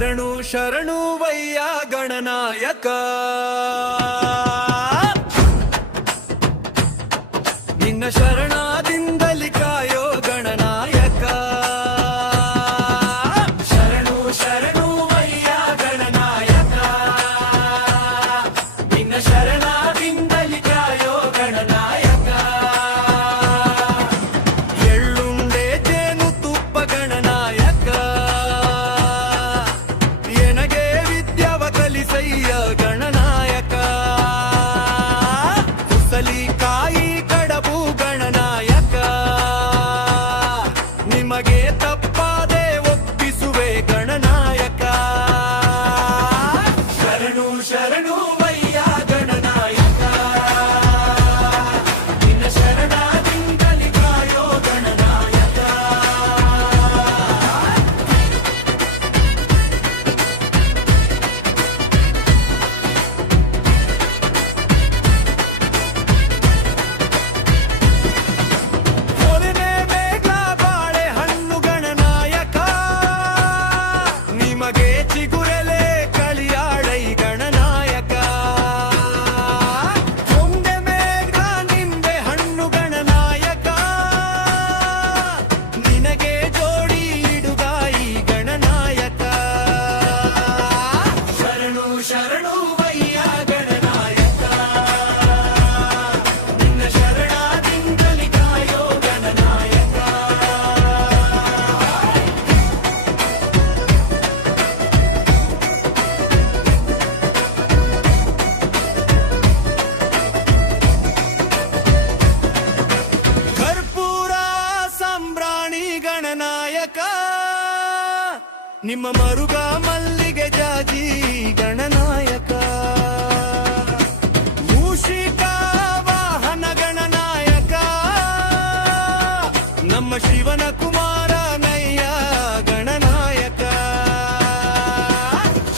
ಶರಣು ಶರಣು ವಯ್ಯ ಗಣನಾಯಕ ನಿನ್ನ ಶರಣಾದಿಂದಲಿ ಕಾಯೋ ಗಣನಾಯಕ ಶರಣು ಶರಣು ವಯ್ಯ ಗಣನಾಯಕ ನಿನ್ನ ಶರಣಾದಿಂದಲಿ ಕಾಯೋ ಗಣನಾಯಕ ಎಳ್ಳುಂಡೆ ಜೇನು ತುಪ್ಪ ಗಣನಾಯಕ ಎನಗೆ ವಿದ್ಯಾವ ಕಲಿಸಯ್ಯ ಗಣನಾಯಕ ಕುಸಲಿ ಕಾಯಿ ಕಡಬು ಗಣನಾಯಕ ನಿಮಗೆ ತಪ್ಪಾದೆ ಒಪ್ಪಿಸುವೆ ಗಣನಾಯಕ ಶರಣು ಶರಣು ವಯ್ಯ ಗಣನಾಯಕ ನಿನ್ನ ಶರಣಾದಿಂದಲಿ ಕಾಯೋ ಗಣನಾಯಕ ಹೊಲಿನೆ ಮೇಘ ಬಾಳೆ ಹಣ್ಣು ಗಣನಾಯಕ ನಿಮಗೆ ಚಿಗುರೆಲೆ ಕಳಿಯಾಡೈ ಗಣನಾಯಕ ಒಂದೆ ಮೇಘ ನಿಂಬೆ ಹಣ್ಣು ಗಣನಾಯಕ ನಿನಗೆ ಜೋಡಿ ಇಡುಗಾಯಿ ಗಣನಾಯಕ ಶರಣು ಶರಣು ವಯ್ಯ ಗಣನಾಯಕ ನಿನ್ನ ಶರಣಾದಿಂದಲಿ ಕಾಯೋ ಗಣನಾಯಕ ಕರ್ಪೂರ ಸಂಬ್ರಾಣಿ ಗಣನಾಯಕ ನಿಮ್ಮ ಮರುಗ ಮಲ್ಲಿಗೆ ಜಾಜಿ ಗಣನಾಯಕ ಮೂಷಿಕ ವಾಹನ ಗಣನಾಯಕ ನಮ್ಮ ಶಿವನ ಕುಮಾರ ನಯ್ಯ ಗಣನಾಯಕ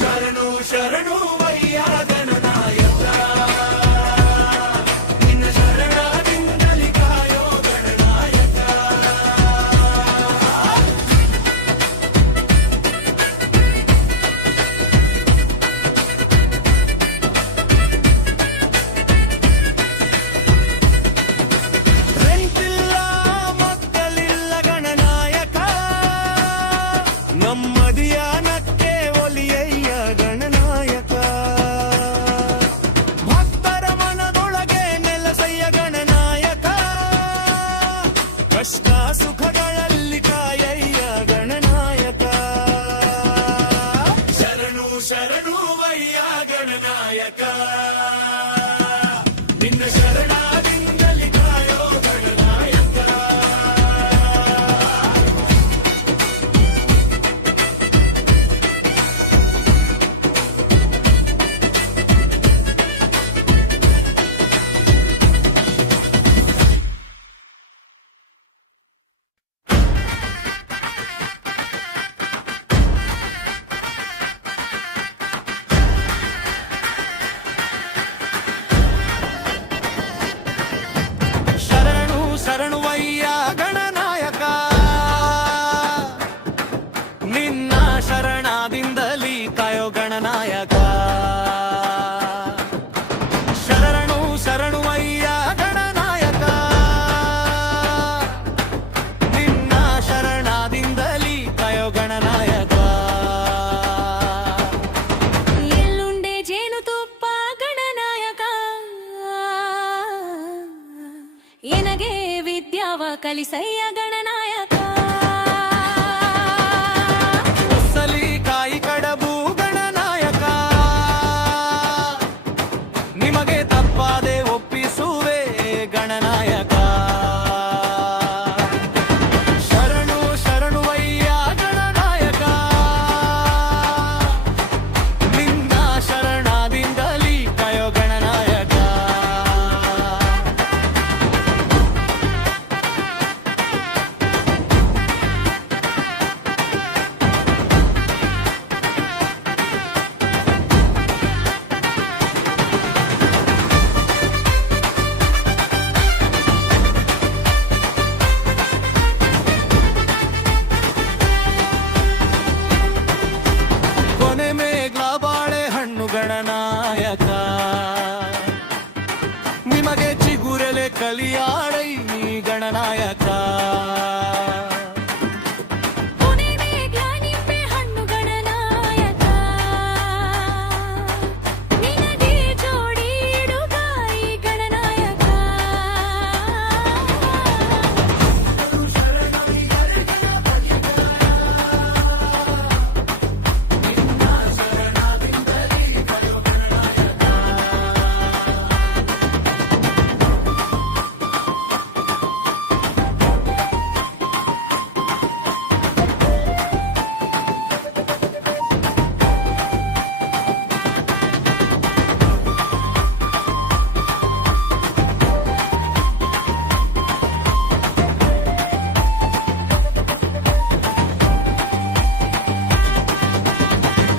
ಶರಣು ಶರಣು ವಯ್ಯ ಗಣನಾಯಕ ನಿನ್ನ ಶರಣಾದಿಂದಲಿ ಕಾಯೋ ಗಣನಾಯಕ ರೆಂಟಿಲ್ಲ ಮಕ್ಕಳಿಲ್ಲ ಗಣನಾಯಕ ನಮ್ಮ ಧ್ಯಾನಕ್ಕೆ ಒಲಿಯಯ್ಯ ಗಣನಾಯಕ ಭಕ್ತರ ಮನದೊಳಗೆ ನೆಲಸಯ್ಯ ಗಣನಾಯಕ ಕಷ್ಟ ಸುಖಗಳಲ್ಲಿ ಕಾಯಯ್ಯ ಗಣನಾಯಕ ಶರಣು ಶರಣು ವಯ್ಯ ಗಣನಾಯಕ ನಿನ್ನ ಶರಣಾದಿಂದಲಿ ಕಾಯೋ ಗಣನಾಯಕ ಶರಣು ಶರಣು ವಯ್ಯ ಗಣನಾಯಕ ನಿನ್ನ ಶರಣಾದಿಂದಲಿ ಕಾಯೋ ಗಣನಾಯಕ ಶರಣು ಶರಣು ವಯ್ಯ ಗಣನಾಯಕ ನಿನ್ನ ಶರಣಾದಿಂದಲಿ ಕಾಯೋ ಗಣನಾಯಕ ಎಳ್ಳುಂಡೆ ಜೇನುತುಪ್ಪ ಗಣನಾಯಕ ಎನಗೆ ವಿದ್ಯಾವ ಕಲಿಸಯ್ಯ ಗಣನಾಯಕ ಕುಸಲಿ ಕಾಯಿ ಕಡಬು ಗಣನಾಯಕ ನಿಮಗೆ ತಪ್ಪಾದೆ ಒಪ್ಪಿಸುವೆ ಗಣನಾಯಕ ಶರಣು ಶರಣು ವಯ್ಯ ಗಣನಾಯಕ ನಿನ್ನ ಶರಣಾದಿಂದಲಿ ಕಾಯೋ ಗಣನಾಯಕ ಗಣನಾಯಕ. ಪುಣೆನೇ ಗ್ಲಾನಿಂಬೆ ಹಣ್ಣು ಗಣನಾಯಕ. ನಿನಗೆ ಜೋಡಿ ಇಡುಗಾಯಿ ಗಣನಾಯಕ.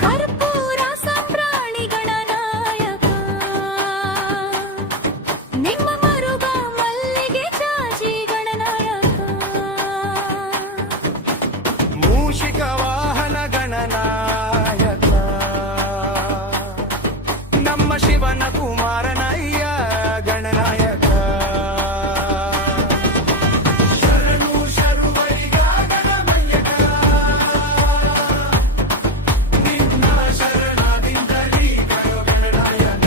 ಕರ್ಪೂರ ಸಾಂಬ್ರಾಣಿ ಗಣನಾಯಕ. ನಿಮ್ಮ ಮರುಗ ಮಲ್ಲಿಗೆ ಜಾಜಿ ಗಣನಾಯಕ. ಮೂಷಿಕ ವಾಹನ ಗಣನಾಯಕ. ನಮ್ಮ ಶಿವನ ಕುಮಾರನಯ್ಯ ಗಣನಾಯಕ. ಶರಣು ಶರುವೈಗ ಗಣಮಯ್ಯಗ. ನಿನ್ನ ಶರಣದಿಂದಲೀ ಕರೋ ಗಣನಾಯಕ.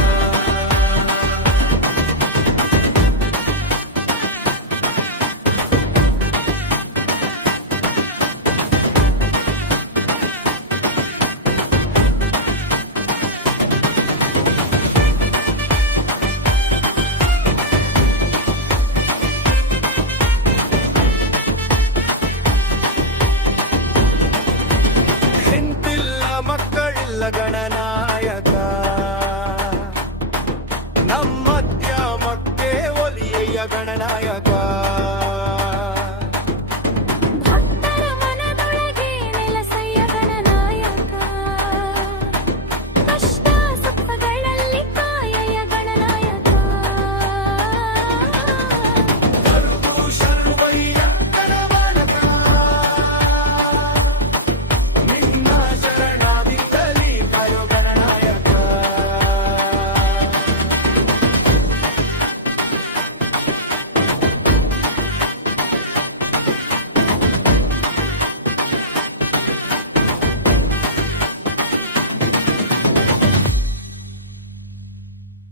ಹೆಂಡತಿಲ್ಲ ಮಕ್ಕಳಿಲ್ಲ ಗಣನಾಯಕ. ನಮ್ಮಧ್ಯ ಮಕ್ಕೆ ಒಲಿಯಯ್ಯ ಗಣನಾಯಕ.